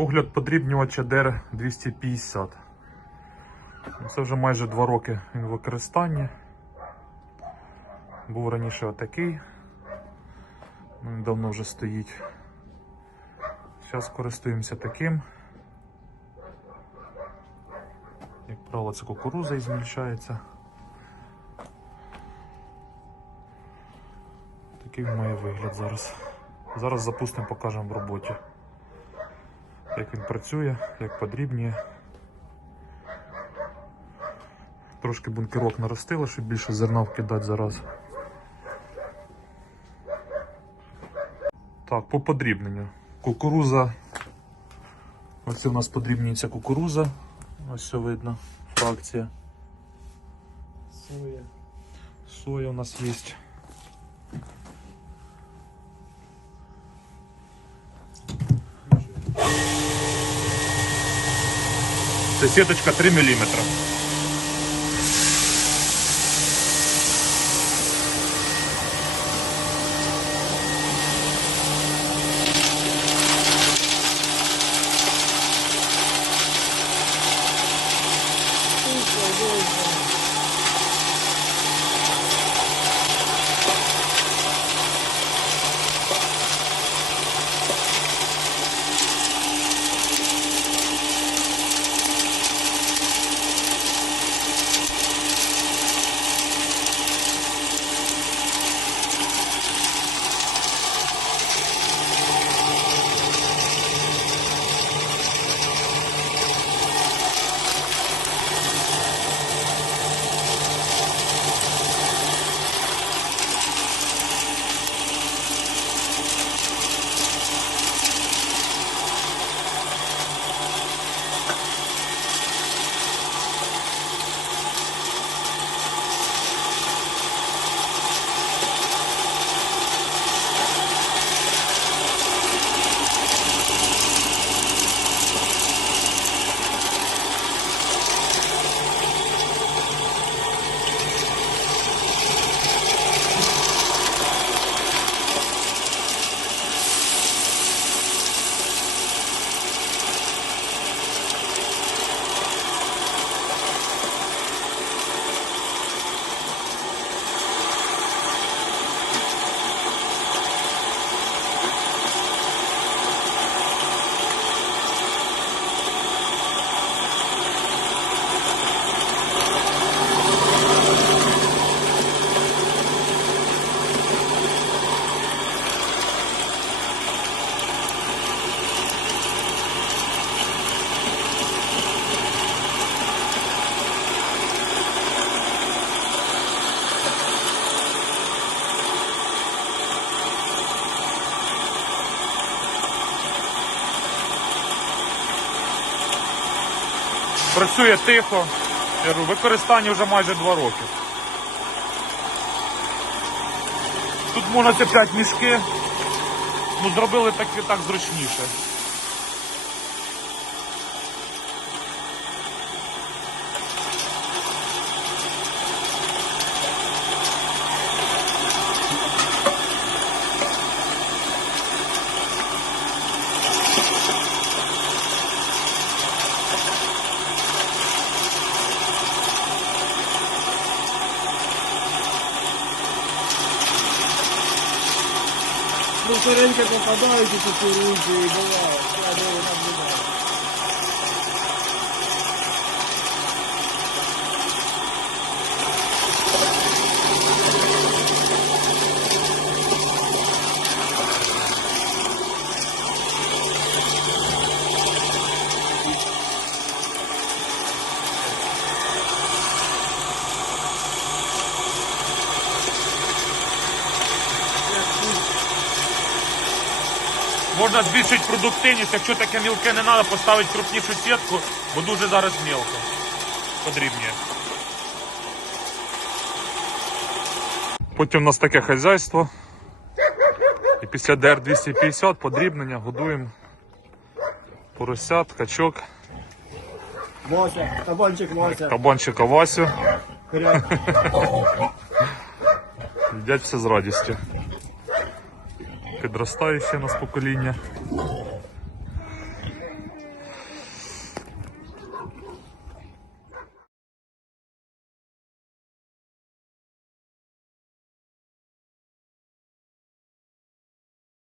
Огляд подрібнювача ДЕР 250. Це вже майже 2 роки він в використанні. Був раніше отакий. Він давно вже стоїть. Зараз користуємося таким. Як правило, це кукуруза і змільшається. Такий має вигляд зараз. Зараз запустимо, покажемо в роботі. Як він працює, як подрібнює. Трошки бункерок наростило, щоб більше зерна вкидати зараз. Так, по подрібненню. Кукуруза. Ось це у нас подрібнюється кукуруза. Ось все видно. Фракція. Соя. Соя у нас є. Це сіточка 3 мм. Працює тихо. Використання вже майже 2 роки. Тут можна це 5 мішки. Ну, зробили так, так зручніше. Шареньки попадають у кукурудзу і буває. Можна збільшити продуктивність, якщо таке мілке не треба, поставити крупнішу сітку, бо дуже зараз мілко. Подрібніє. Потім у нас таке хазяйство. І після ДР-250 подрібнення годуємо поросят, качок, Вася, кабанчик Вася. кабанчика Васю. Їдять все з радістю. Підростає ще у нас покоління.